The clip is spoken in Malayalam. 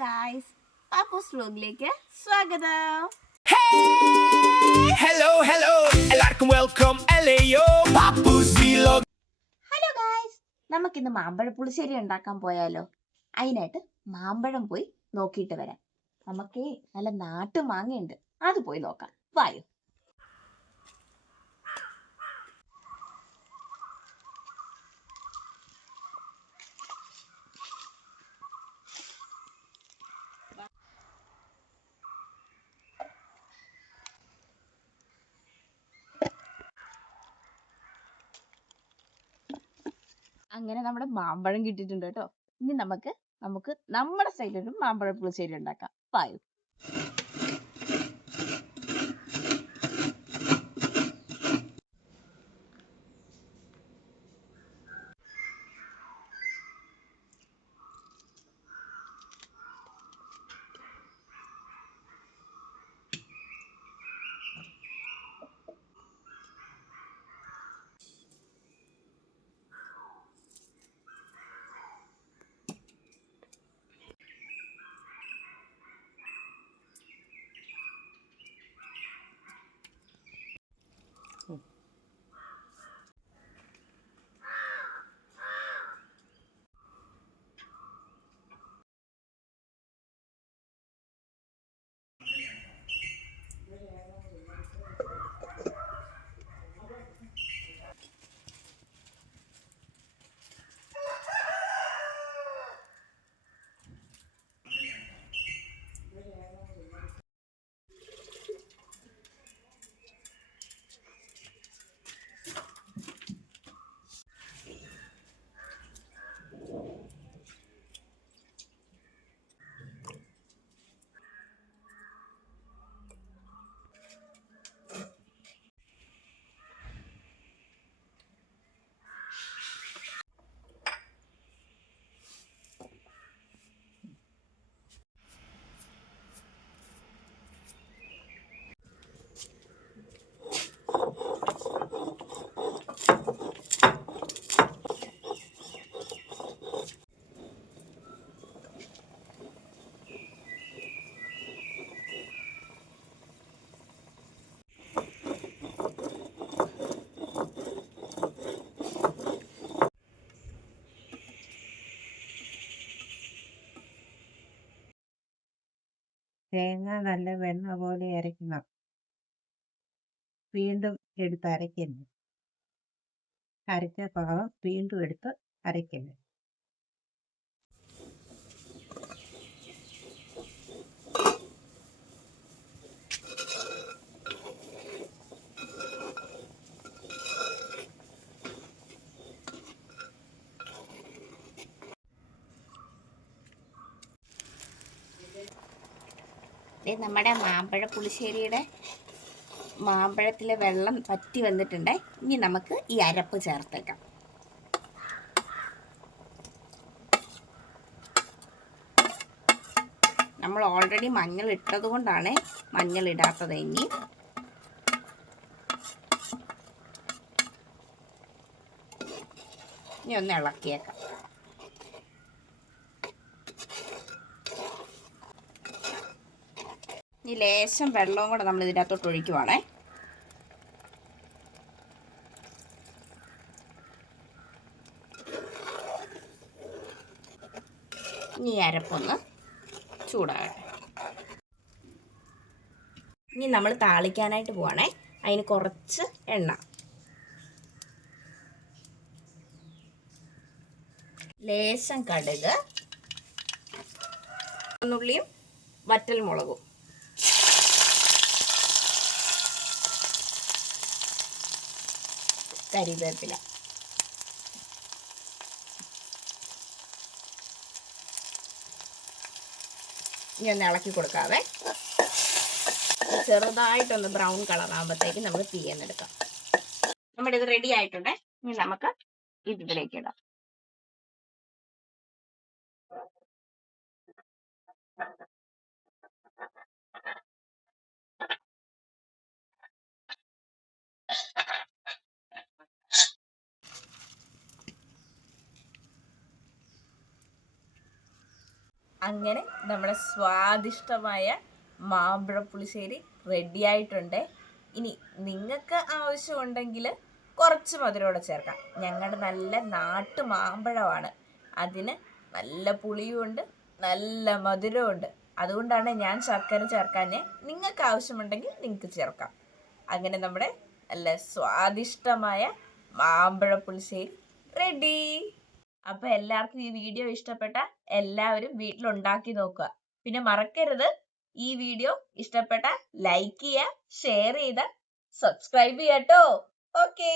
ഗായ്സ്, പാപ്പൂസ് വ്ലോഗിലേക്ക് സ്വാഗതം. ഹലോ എല്ലാവർക്കും വെൽക്കം അല്ലയോ പാപ്പൂസ് വ്ലോഗ്. ഹലോ ഗായ്സ്, നമുക്കിന്ന് മാമ്പഴ പുളിശ്ശേരി ഉണ്ടാക്കാൻ പോയാലോ? അതിനായിട്ട് മാമ്പഴം പോയി നോക്കിയിട്ട് വരാം. നമുക്ക് നല്ല നാട്ടു മാങ്ങയുണ്ട്, അത് പോയി നോക്കാം. വായോ. അങ്ങനെ നമ്മുടെ മാമ്പഴം കിട്ടിയിട്ടുണ്ട് കേട്ടോ. ഇനി നമുക്ക് നമ്മുടെ സ്റ്റൈലിലും മാമ്പഴ പുളിശ്ശേരി ഉണ്ടാക്കാം. വായോ. തേങ്ങ നല്ല വെണ്ണ പോലെ അരയ്ക്കണം. വീണ്ടും എടുത്ത് അരയ്ക്കരുത്. അരച്ച ഭാഗം വീണ്ടും എടുത്ത് അരയ്ക്കരുത്. നമ്മുടെ മാമ്പഴ പുളിശ്ശേരിയുടെ മാമ്പഴത്തിലെ വെള്ളം വറ്റി വന്നിട്ടുണ്ട്. ഇനി നമുക്ക് ഈ അരപ്പ് ചേർത്തേക്കാം. നമ്മൾ ഓൾറെഡി മഞ്ഞൾ ഇട്ടത് കൊണ്ടാണ് മഞ്ഞൾ ഇടാത്തത്. ഇനി ഒന്ന് ഇളക്കിയേക്കാം. ഈ ലേശം വെള്ളവും കൂടെ നമ്മൾ ഇതിനകത്തോട്ട് ഒഴിക്കുവാണേ. ഇനി അരപ്പൊന്ന് ചൂടാകട്ടെ. ഇനി നമ്മൾ താളിക്കാനായിട്ട് പോവാണേ. അതിന് കുറച്ച് എണ്ണ, ലേശം കടുക്, ഉള്ളിയും വറ്റൽ മുളകും, കരിവേപ്പില, ഇനി ഒന്ന് ഇളക്കി കൊടുക്കാവേ. ചെറുതായിട്ടൊന്ന് ബ്രൗൺ കളർ ആകുമ്പോഴത്തേക്ക് നമ്മൾ തീയെന്നെടുക്കാം. നമ്മുടെ ഇത് റെഡി ആയിട്ടുണ്ട്. ഇനി നമുക്ക് ഇതിലേക്ക് ഇടാം. അങ്ങനെ നമ്മുടെ സ്വാദിഷ്ടമായ മാമ്പഴ പുളിശ്ശേരി റെഡി ആയിട്ടുണ്ട്. ഇനി നിങ്ങൾക്ക് ആവശ്യമുണ്ടെങ്കിൽ കുറച്ച് മധുരമോടെ ചേർക്കാം. ഞങ്ങളുടെ നല്ല നാട്ടു മാമ്പഴമാണ്, അതിന് നല്ല പുളിയുമുണ്ട് നല്ല മധുരമുണ്ട്. അതുകൊണ്ടാണ് ഞാൻ ശർക്കര ചേർക്കാഞ്ഞ്. നിങ്ങൾക്ക് ആവശ്യമുണ്ടെങ്കിൽ നിങ്ങൾക്ക് ചേർക്കാം. അങ്ങനെ നമ്മുടെ നല്ല സ്വാദിഷ്ടമായ മാമ്പഴ പുളിശ്ശേരി റെഡി. അപ്പൊ എല്ലാവർക്കും ഈ വീഡിയോ ഇഷ്ടപ്പെട്ട എല്ലാവരും വീട്ടിലുണ്ടാക്കി നോക്കുക. പിന്നെ മറക്കരുത്, ഈ വീഡിയോ ഇഷ്ടപ്പെട്ട ലൈക്ക് ചെയ്യുക, ഷെയർ ചെയ്ത് സബ്സ്ക്രൈബ് ചെയ്യാട്ടോ. ഓക്കേ.